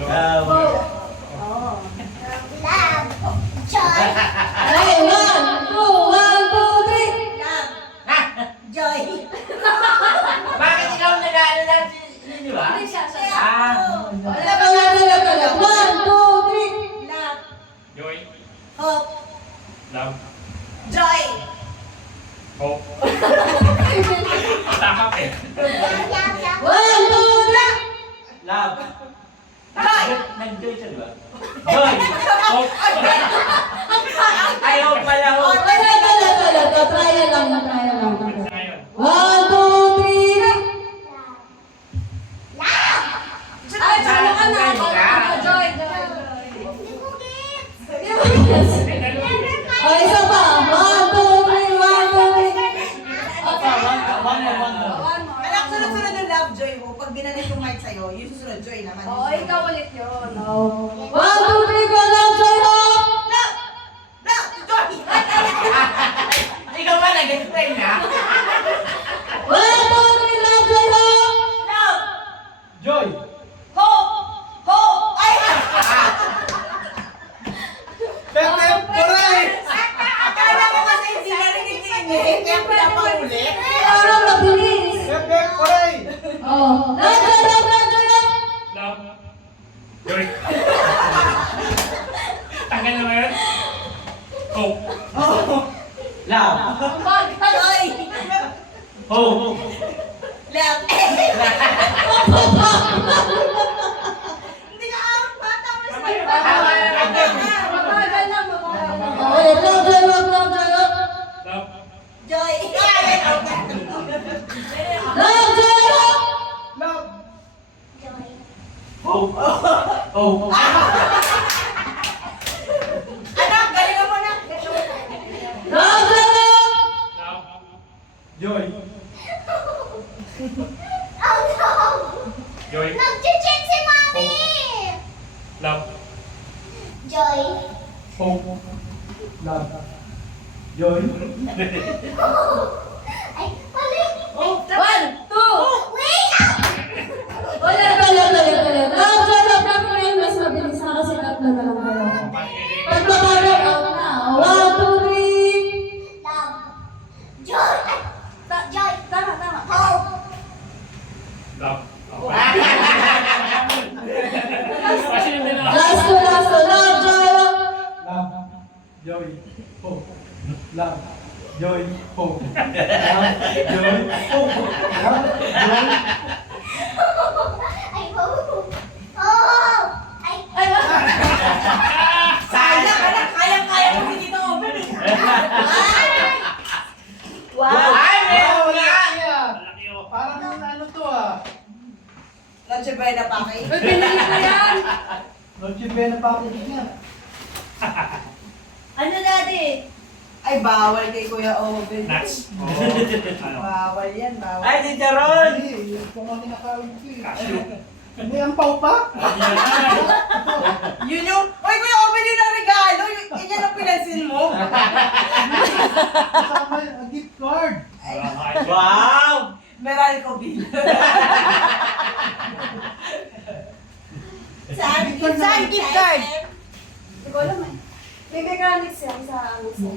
Love. Oh. Love. Joy. Okay, 1, 2, 1, 2, 3. Love. Joy. Bakit ikaw nag-ano lang di ba? Hindi siya. Wala ba? 1, 2, 3. Love. Joy. Hope. Love. Joy. Hope. Tama ka eh. 1, 2, 3. Love. Joy. Nag-joy siya, di ba? Joy! Hope! Ay, hope pala, hope! Trial lang. Sa ngayon. 1, 2, 3. Ay, tsaka ka na. Joy. Oh, isa pa. 1, 2, 3. 1, 2, 3. Okay. One more. Anak, sunod-sunod yung love, joy mo. Pag binalik yung mic sa'yo, yung susunod, joy naman. Oo, ikaw ulit yun. 1, 2, 3, go lang, joy mo! Love! Love! Joy! Ikaw ba nag-explain na? 1, 2, 3, love, joy mo! Love! Joy! Hope! Hope! Ay! Akala ko kasi hindi narinig ni Ingrid, kaya pinapaulit. Ano, mabilis. Oh. Love, joy, love, love, joy, love. Love. Joy. Tanggal na ba yun? Hope. Love. Joy! Hope. Love! Hindi ka aarap ba? Tapos na yun. Mabagal lang, mabagal lang. Okay, love, joy, love, love, joy, love. Love. Joy! Love, joy, love. Hope. Hope. Anak, galingan mo na. Love, joy, love. Love. Joy. Oh no! Joy. Nag-cheat si Mami! Love. Joy! Hope. Love. Joy. Ay, mali! 1, 2. Wait! Ulit. Love, joy, love, love mo yun. Mas mabilis na kasi tatlo na lang kayo. Pag makarap out na. 1, 2, 3. Love! Joy! Joy! Tama. Hope! Love. Kasi hindi na. Last to. Love, joy, love. Love, joy, hope. Love, joy, hope. Love, joy, hope. Love, joy. Ay, hope! Hope! Ay, sayang, anak! Kaya mo si Tito Open eh! Wow! Ay, meron Wow, nga! laki ah. Malaki oh. Parang ano to ah. Noche Buena pa kayo. Uy, pinili ko yan. Noche Buena package niya. Ano dati? Ay, bawal kay Kuya Oben. Nuts. Ano? Bawal yan, bawal. Ay, si Charon! Hindi, kung ano nakawin ko eh. Cashew. May ampaw pa? Yun yung, oy Kuya Oben yun ang regalo. Yun yan ang pinansin mo. Kasama a gift card. Wow! Meral ko bil. Saan gift card? Hindi ko alam eh. May mechanics yan sa ano sa.